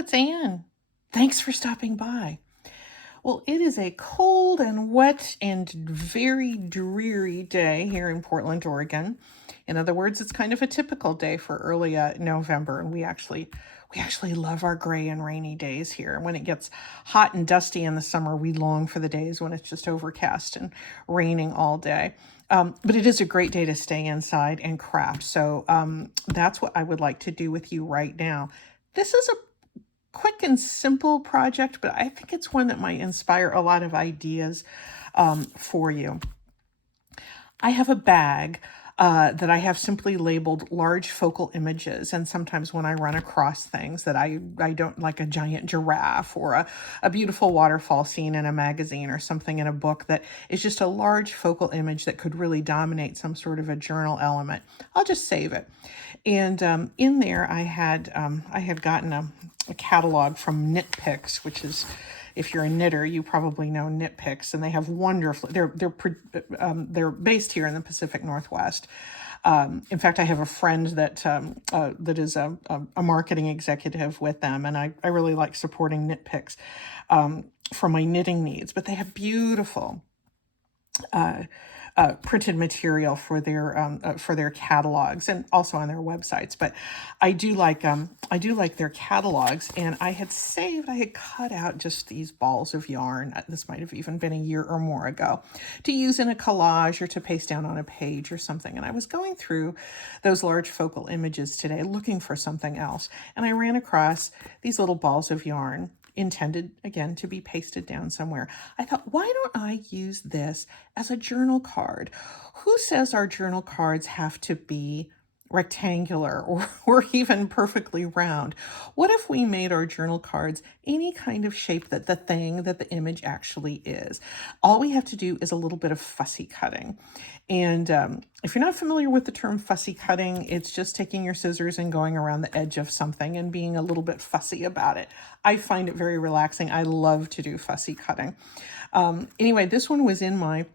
it's Anne. Thanks for stopping by. Well, it is a cold and wet and very dreary day here in Portland, Oregon. In other words, it's kind of a typical day for early November, and we actually love our gray and rainy days here. When it gets hot and dusty in the summer, we long for the days when it's just overcast and raining all day. But it is a great day to stay inside and craft. So that's what I would like to do with you right now. This is a quick and simple project, but I think it's one that might inspire a lot of ideas for you. I have a bag that I have simply labeled large focal images. And sometimes when I run across things that I don't like, a giant giraffe or a beautiful waterfall scene in a magazine or something in a book that is just a large focal image that could really dominate some sort of a journal element, I'll just save it. And in there, I had gotten a catalog from Knit Picks, which is, if you're a knitter, you probably know Knit Picks, and they have wonderful. They're based here in the Pacific Northwest. In fact, I have a friend that is a marketing executive with them, and I really like supporting Knit Picks for my knitting needs. But they have beautiful printed material for their catalogs and also on their websites. But I do like their catalogs, and I had cut out just these balls of yarn. This might have even been a year or more ago, to use in a collage or to paste down on a page or something. And I was going through those large focal images today, looking for something else, and I ran across these little balls of yarn intended, again, to be pasted down somewhere. I thought, why don't I use this as a journal card? Who says our journal cards have to be rectangular or even perfectly round? What if we made our journal cards any kind of shape that the image actually is? All we have to do is a little bit of fussy cutting. And if you're not familiar with the term fussy cutting, it's just taking your scissors and going around the edge of something and being a little bit fussy about it. I find it very relaxing. I love to do fussy cutting. Anyway, this one was in my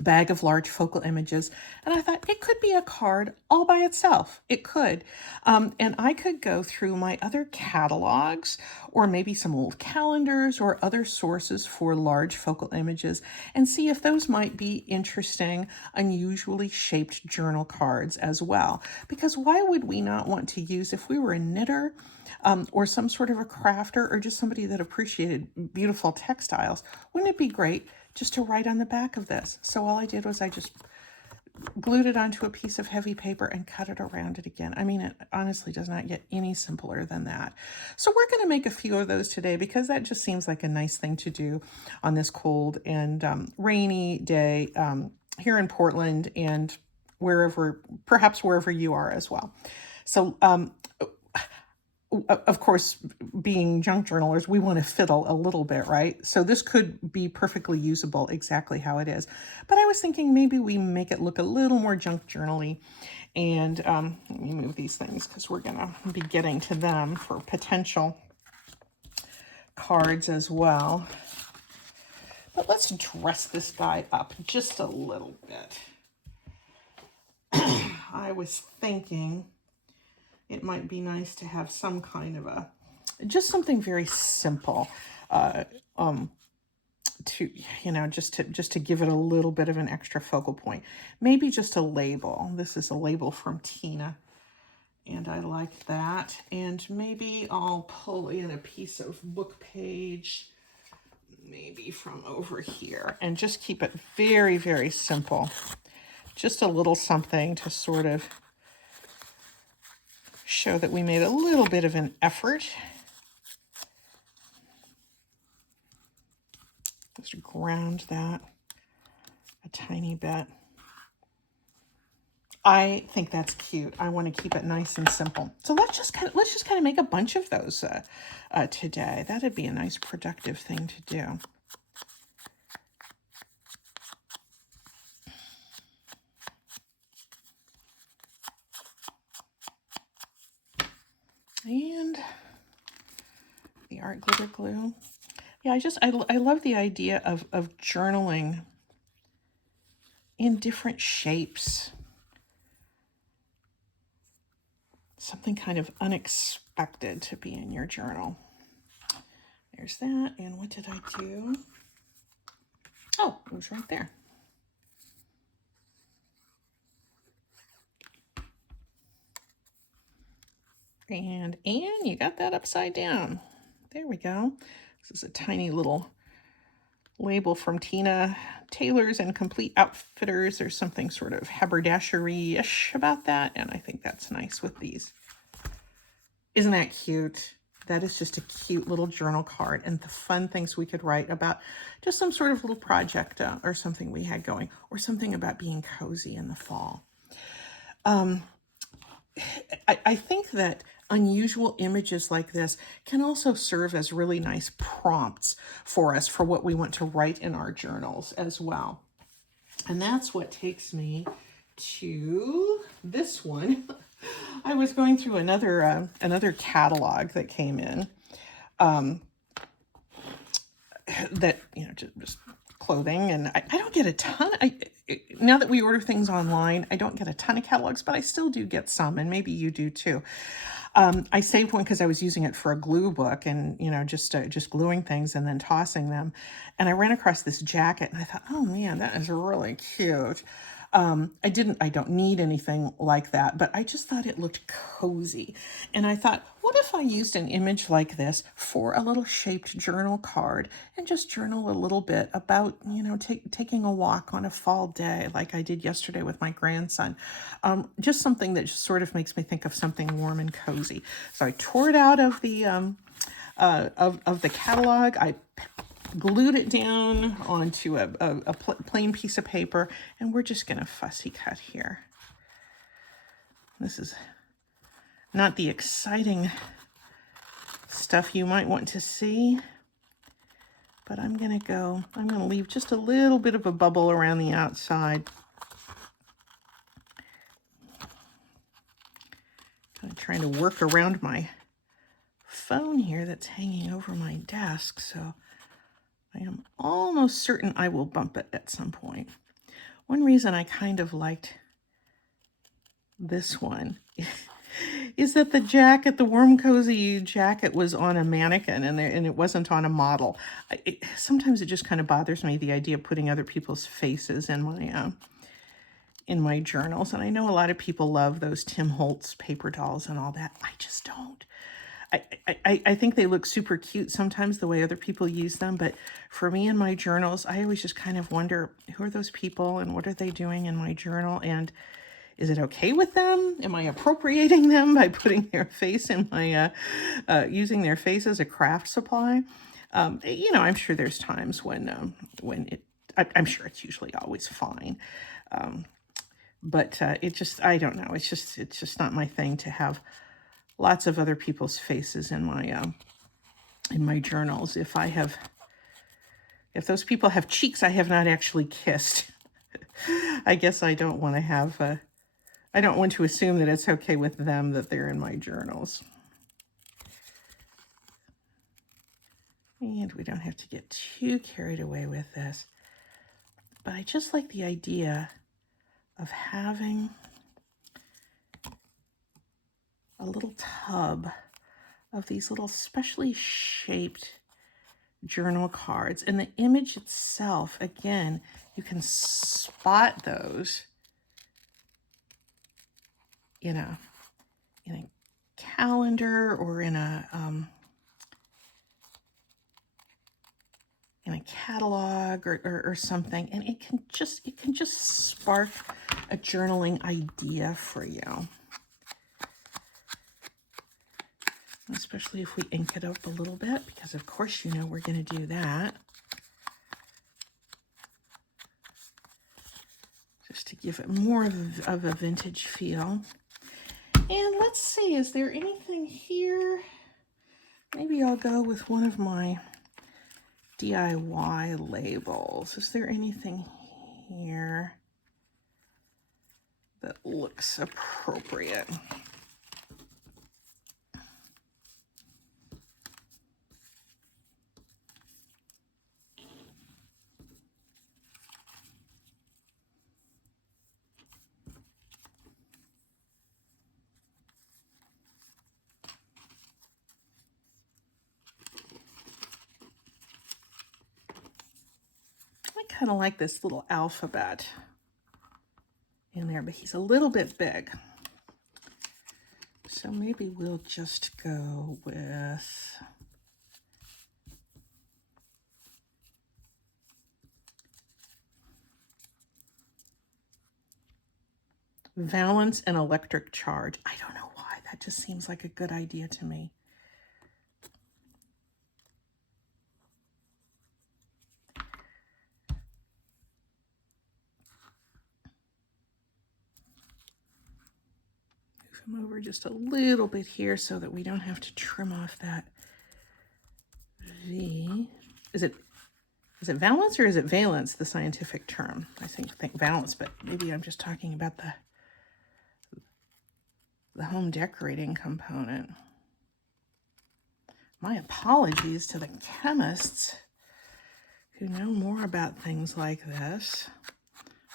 bag of large focal images, and I thought it could be a card all by itself. It could. And I could go through my other catalogs or maybe some old calendars or other sources for large focal images and see if those might be interesting, unusually shaped journal cards as well. Because why would we not want to use, if we were a knitter or some sort of a crafter or just somebody that appreciated beautiful textiles, wouldn't it be great just to write on the back of this? So all I did was I just glued it onto a piece of heavy paper and cut it around it again. I mean, it honestly does not get any simpler than that. So we're going to make a few of those today because that just seems like a nice thing to do on this cold and rainy day here in Portland and perhaps wherever you are as well. So of course, being junk journalers, we want to fiddle a little bit, right? So this could be perfectly usable exactly how it is. But I was thinking maybe we make it look a little more junk journal-y. And let me move these things because we're going to be getting to them for potential cards as well. But let's dress this guy up just a little bit. I was thinking it might be nice to have some kind of just something very simple just to give it a little bit of an extra focal point. Maybe just a label. This is a label from Tina, and I like that. And maybe I'll pull in a piece of book page, maybe from over here, and just keep it very, very simple. Just a little something to sort of show that we made a little bit of an effort. Just ground that a tiny bit. I think that's cute. I want to keep it nice and simple. So let's just kind of make a bunch of those today. That'd be a nice productive thing to do. And the art glitter glue. Yeah, I love the idea of journaling in different shapes. something kind of unexpected to be in your journal. There's that. And what did I do? Oh, it was right there. And you got that upside down. There we go. This is a tiny little label from Tina Tailors and Complete Outfitters. There's something sort of haberdashery-ish about that, and I think that's nice with these. Isn't that cute? That is just a cute little journal card, and the fun things we could write about just some sort of little project or something we had going, or something about being cozy in the fall. I think that unusual images like this can also serve as really nice prompts for us for what we want to write in our journals as well. And that's what takes me to this one. I was going through another catalog that came in that, just clothing, and I don't get a ton. Now that we order things online, I don't get a ton of catalogs, but I still do get some, and maybe you do too. I saved one because I was using it for a glue book, and just gluing things and then tossing them. And I ran across this jacket, and I thought, oh man, that is really cute. I don't need anything like that, but I just thought it looked cozy. And I thought, what if I used an image like this for a little shaped journal card and just journal a little bit about, taking a walk on a fall day like I did yesterday with my grandson. Just something that just sort of makes me think of something warm and cozy. So I tore it out of the of the catalog. I glued it down onto a plain piece of paper, and we're just going to fussy cut here. This is not the exciting stuff you might want to see, but I'm going to leave just a little bit of a bubble around the outside. I'm trying to work around my phone here that's hanging over my desk, so I am almost certain I will bump it at some point. One reason I kind of liked this one is that the jacket, the warm cozy jacket, was on a mannequin and it wasn't on a model. Sometimes it just kind of bothers me, the idea of putting other people's faces in my journals. And I know a lot of people love those Tim Holtz paper dolls and all that. I just don't. I think they look super cute sometimes the way other people use them, but for me in my journals, I always just kind of wonder, who are those people and what are they doing in my journal, and is it okay with them? Am I appropriating them by putting their face in my, using their face as a craft supply? I'm sure there's times when I'm sure it's usually always fine. But I don't know. It's just not my thing to have lots of other people's faces in my journals. If those people have cheeks I have not actually kissed, I guess I don't want to assume that it's okay with them that they're in my journals. And we don't have to get too carried away with this, but I just like the idea of having a little tub of these little specially shaped journal cards. And the image itself, again, you can spot those in a calendar or in a catalog or something, and it can just spark a journaling idea for you. Especially if we ink it up a little bit, because of course we're going to do that. Just to give it more of a vintage feel. And let's see, is there anything here? Maybe I'll go with one of my DIY labels. Is there anything here that looks appropriate? kind of like this little alphabet in there, but he's a little bit big. So maybe we'll just go with valence and electric charge. I don't know why. That just seems like a good idea to me. Move him over just a little bit here so that we don't have to trim off that V. Is it valence or is it valence, the scientific term? I think valence, but maybe I'm just talking about the home decorating component. My apologies to the chemists who know more about things like this,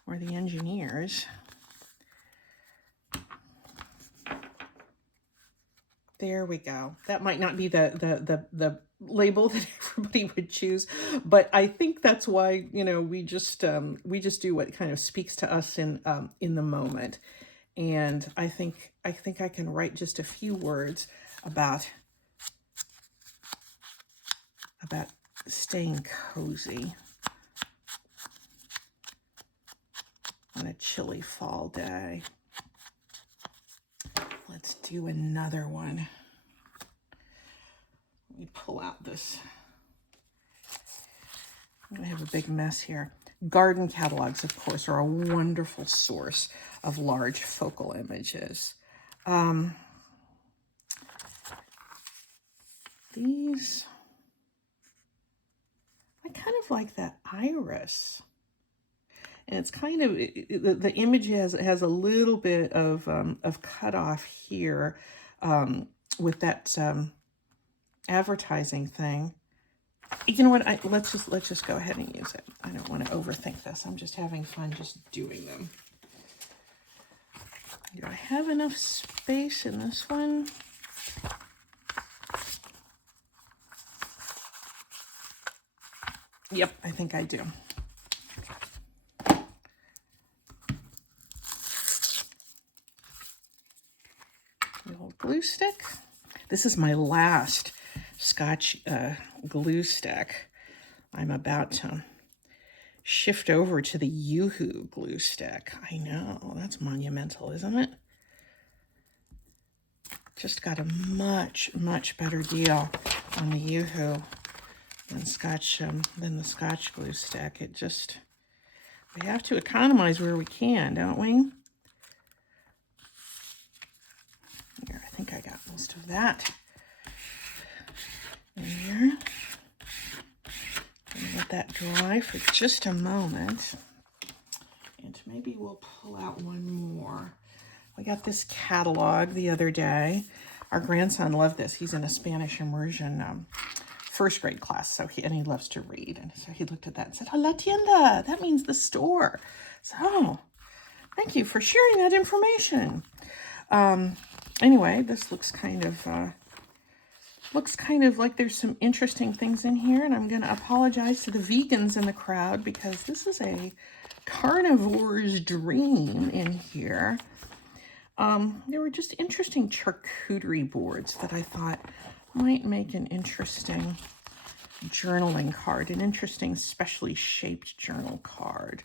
or the engineers. There we go. That might not be the label that everybody would choose, but I think that's why, you know, we just do what kind of speaks to us in the moment. And I think I can write just a few words about staying cozy on a chilly fall day. Let's do another one. Let me pull out this. I'm going to have a big mess here. Garden catalogs, of course, are a wonderful source of large focal images. These, I kind of like that iris. And it's kind of, the image has a little bit of cutoff here with that advertising thing. You know what? Let's just go ahead and use it. I don't want to overthink this. I'm just having fun just doing them. Do I have enough space in this one? Yep, I think I do. The old glue stick. This is my last Scotch glue stick. I'm about to shift over to the Yoo-Hoo glue stick. I know, that's monumental, isn't it? Just got a much better deal on the Yoo-Hoo than the Scotch glue stick. It just, we have to economize where we can, don't we? Here, I think I got most of that in here. Let that dry for just a moment. And maybe we'll pull out one more. We got this catalog the other day. Our grandson loved this. He's in a Spanish immersion first grade class, and he loves to read. And so he looked at that and said, "Oh, la tienda, that means the store." So, thank you for sharing that information. Anyway, this looks kind of like there's some interesting things in here, and I'm going to apologize to the vegans in the crowd because this is a carnivore's dream in here. There were just interesting charcuterie boards that I thought might make an interesting journaling card, an interesting specially shaped journal card.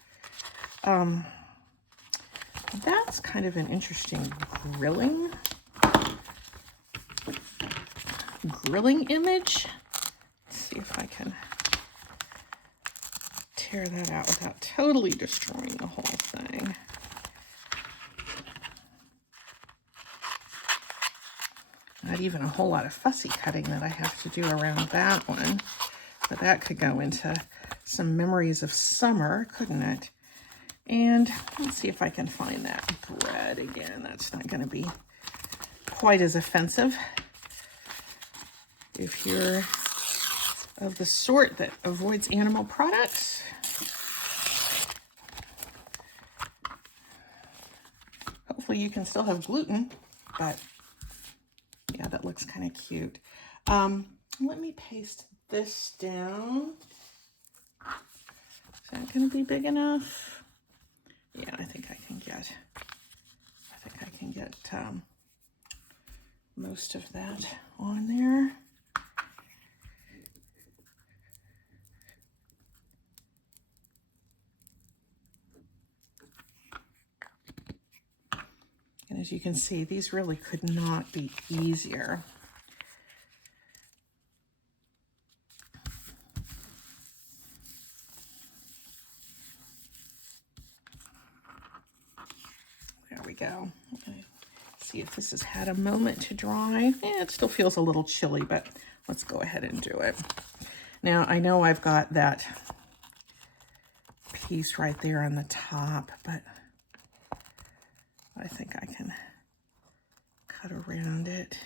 That's kind of an interesting grilling image. Let's see if I can tear that out without totally destroying the whole thing. Not even a whole lot of fussy cutting that I have to do around that one, but that could go into some memories of summer, couldn't it? And let's see if I can find that bread again. That's not going to be quite as offensive if you're of the sort that avoids animal products. Hopefully you can still have gluten, but yeah, that looks kind of cute. Let me paste this down that going to be big enough? Yeah, I think I can get most of that on there. And as you can see, these really could not be easier. There we go. Okay. See if this has had a moment to dry. It still feels a little chilly, but let's go ahead and do it. Now, I know I've got that piece right there on the top, but I think I can cut around it.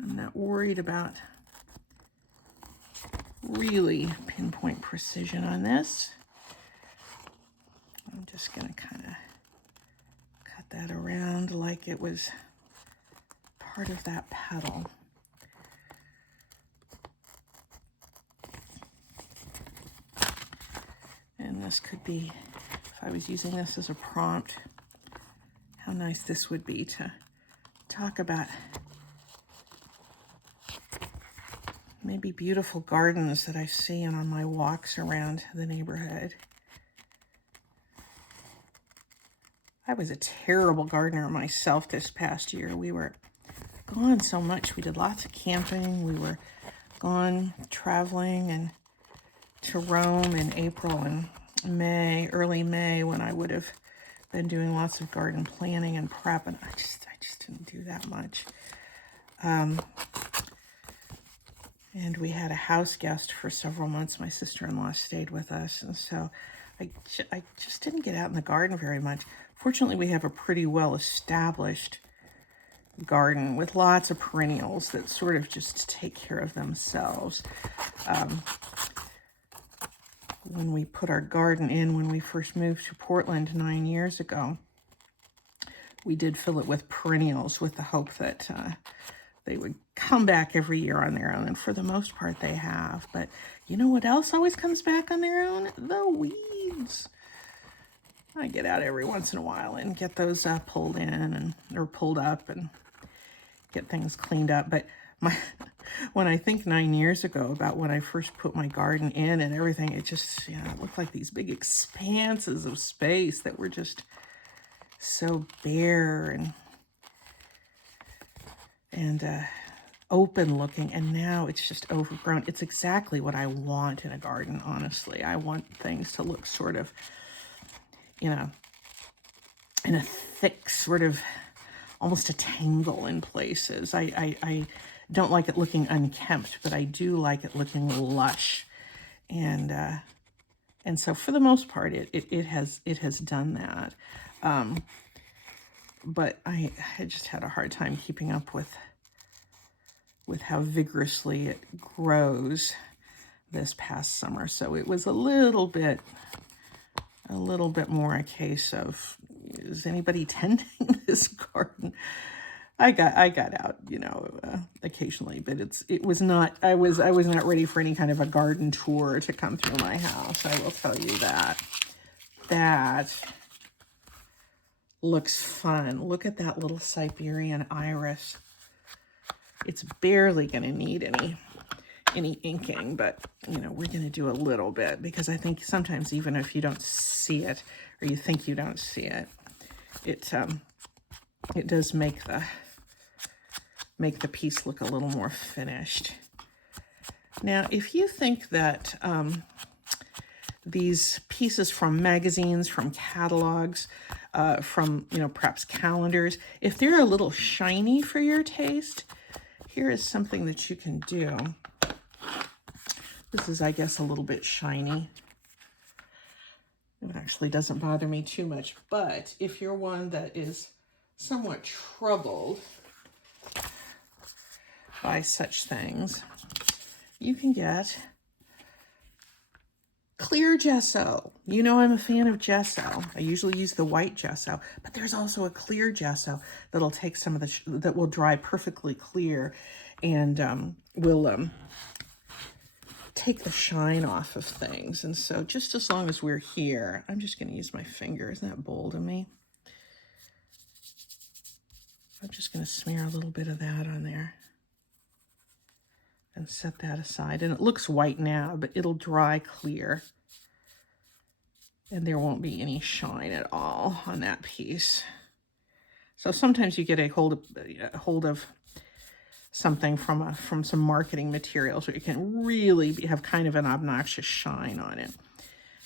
I'm not worried about really pinpoint precision on this. I'm just going to kind of cut that around like it was part of that petal. And this could be, if I was using this as a prompt, how nice this would be to talk about maybe beautiful gardens that I see on my walks around the neighborhood. I was a terrible gardener myself this past year. We were gone so much. We did lots of camping. We were gone traveling and to Rome in April and May, early May, when I would have been doing lots of garden planning and prep, and I just didn't do that much. And we had a house guest for several months. My sister-in-law stayed with us, and so I just didn't get out in the garden very much. Fortunately, we have a pretty well-established garden with lots of perennials that sort of just take care of themselves. When we put our garden in, when we first moved to Portland 9 years ago, we did fill it with perennials with the hope that they would come back every year on their own, and for the most part they have. But you know what else always comes back on their own? The weeds. I get out every once in a while and get those pulled in or pulled up and get things cleaned up. But when I think 9 years ago about when I first put my garden in and everything, it just, it looked like these big expanses of space that were just so bare and open looking, and now it's just overgrown. It's exactly what I want in a garden, honestly. I want things to look sort of, in a thick sort of, almost a tangle in places. I don't like it looking unkempt, but I do like it looking lush, and so for the most part, it has done that. But I just had a hard time keeping up with how vigorously it grows this past summer. So it was a little bit more a case of, is anybody tending this garden? I got out, occasionally, but it was not, I was not ready for any kind of a garden tour to come through my house. I will tell you that. That looks fun. Look at that little Siberian iris. It's barely going to need any inking, but we're going to do a little bit, because I think sometimes even if you don't see it, or you think you don't see it, it does make the piece look a little more finished. Now, if you think that these pieces from magazines, from catalogs, from perhaps calendars, if they're a little shiny for your taste, here is something that you can do. This is, I guess, a little bit shiny. It actually doesn't bother me too much, but if you're one that is somewhat troubled by such things, you can get clear gesso. I'm a fan of gesso. I usually use the white gesso, but there's also a clear gesso that'll take some of that will dry perfectly clear, and will take the shine off of things. And so just as long as we're here, I'm just going to use my finger. Isn't that bold of me? I'm just going to smear a little bit of that on there and set that aside. And it looks white now, but it'll dry clear. And there won't be any shine at all on that piece. So sometimes you get a hold of something from some marketing materials where you can really have kind of an obnoxious shine on it.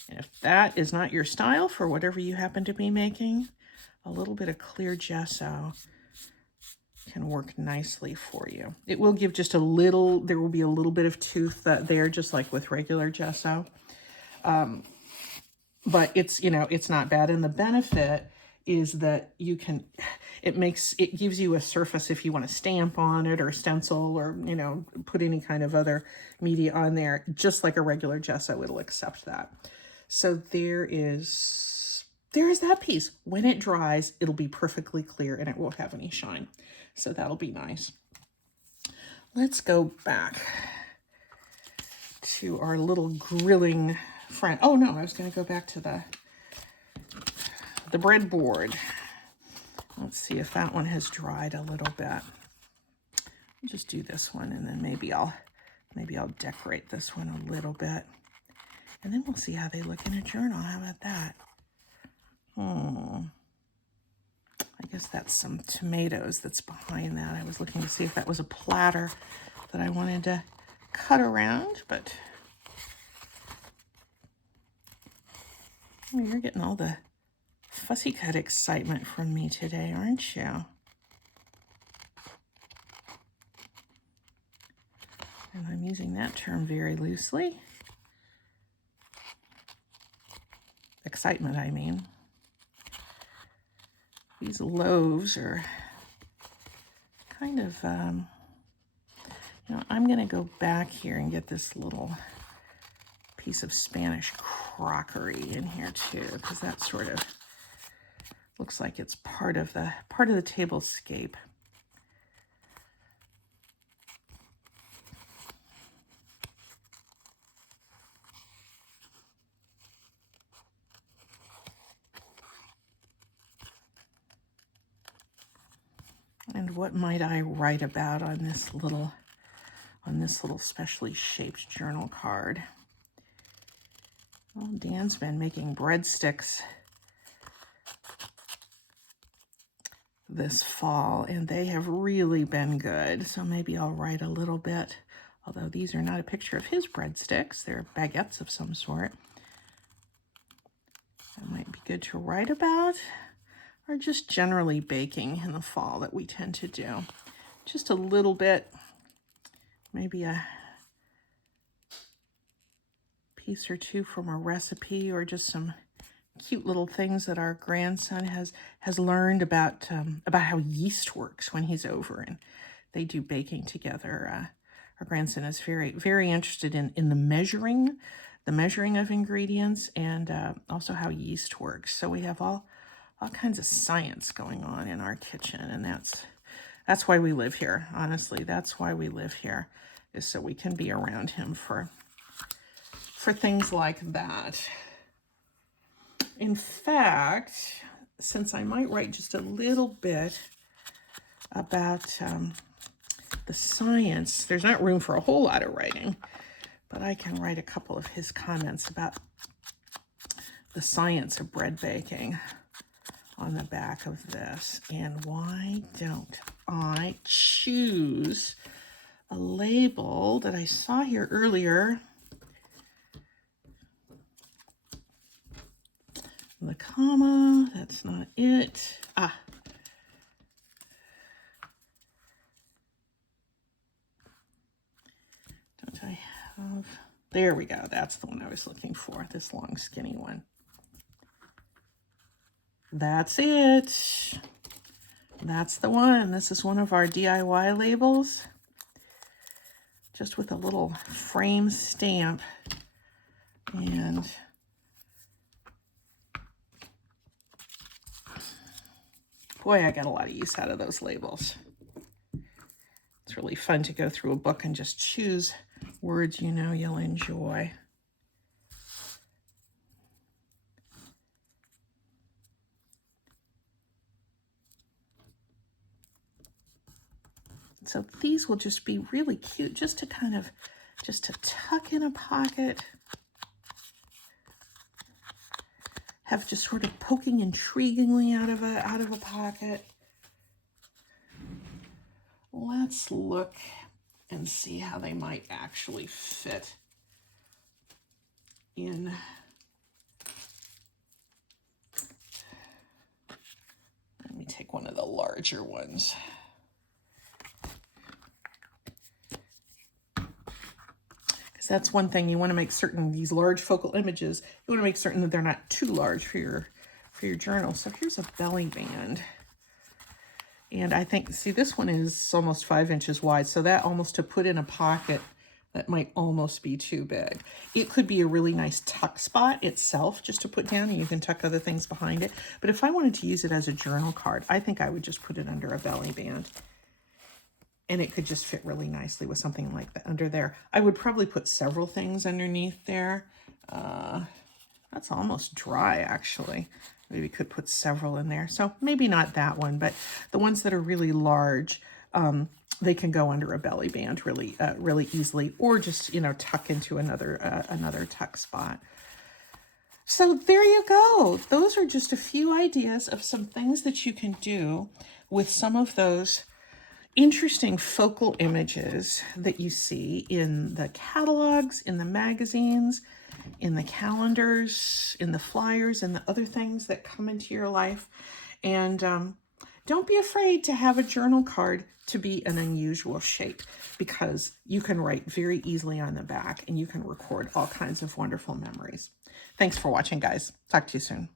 And if that is not your style for whatever you happen to be making, a little bit of clear gesso can work nicely for you. It will give just a little, there will be a little bit of tooth there, just like with regular gesso. But it's, you know, it's not bad. And the benefit is that you can, it gives you a surface if you want to stamp on it or stencil or, you know, put any kind of other media on there, just like a regular gesso, it'll accept that. So there's that piece. When it dries, it'll be perfectly clear and it won't have any shine. So that'll be nice. Let's go back to our little grilling friend. Oh no, I was going to go back to the breadboard. Let's see if that one has dried a little bit. I'll just do this one, and then maybe I'll decorate this one a little bit, and then we'll see how they look in a journal. How about that? I guess that's some tomatoes that's behind that. I was looking to see if that was a platter that I wanted to cut around, but oh, you're getting all the fussy cut excitement from me today, aren't you? And I'm using that term very loosely. Excitement, I mean. These loaves are kind of, you know, I'm going to go back here and get this little piece of Spanish crockery in here too, because that sort of looks like it's part of the tablescape. And what might I write about on this little specially shaped journal card? Well, Dan's been making breadsticks this fall, and they have really been good. So maybe I'll write a little bit, although these are not a picture of his breadsticks. They're baguettes of some sort. That might be good to write about, or just generally baking in the fall that we tend to do. Just a little bit, maybe a piece or two from a recipe, or just some cute little things that our grandson has learned about how yeast works when he's over and they do baking together. Our grandson is very, very interested in the measuring of ingredients, and also how yeast works. So we have all kinds of science going on in our kitchen, and that's why we live here. Honestly, that's why we live here, is so we can be around him for things like that. In fact, since I might write just a little bit about the science, there's not room for a whole lot of writing, but I can write a couple of his comments about the science of bread baking on the back of this. And why don't I choose a label that I saw here earlier? The comma, that's not it. Don't I have, there we go. That's the one I was looking for, this long skinny one. That's it. That's the one. This is one of our DIY labels, just with a little frame stamp. And boy, I got a lot of use out of those labels. It's really fun to go through a book and just choose words you know you'll enjoy. So these will just be really cute, just to tuck in a pocket. Have just sort of poking intriguingly out of a pocket. Let's look and see how they might actually fit in. Let me take one of the larger ones. Because that's one thing, you want to make certain, these large focal images, you want to make certain that they're not too large for your journal. So here's a belly band. And I think, see, this one is almost 5 inches wide, so that almost to put in a pocket, that might almost be too big. It could be a really nice tuck spot itself just to put down, and you can tuck other things behind it. But if I wanted to use it as a journal card, I think I would just put it under a belly band. And it could just fit really nicely with something like that under there. I would probably put several things underneath there. That's almost dry, actually. Maybe could put several in there. So maybe not that one, but the ones that are really large, they can go under a belly band really easily, or just, you know, tuck into another tuck spot. So there you go. Those are just a few ideas of some things that you can do with some of those interesting focal images that you see in the catalogs, in the magazines, in the calendars, in the flyers, and the other things that come into your life. And don't be afraid to have a journal card to be an unusual shape, because you can write very easily on the back and you can record all kinds of wonderful memories. Thanks for watching, guys. Talk to you soon.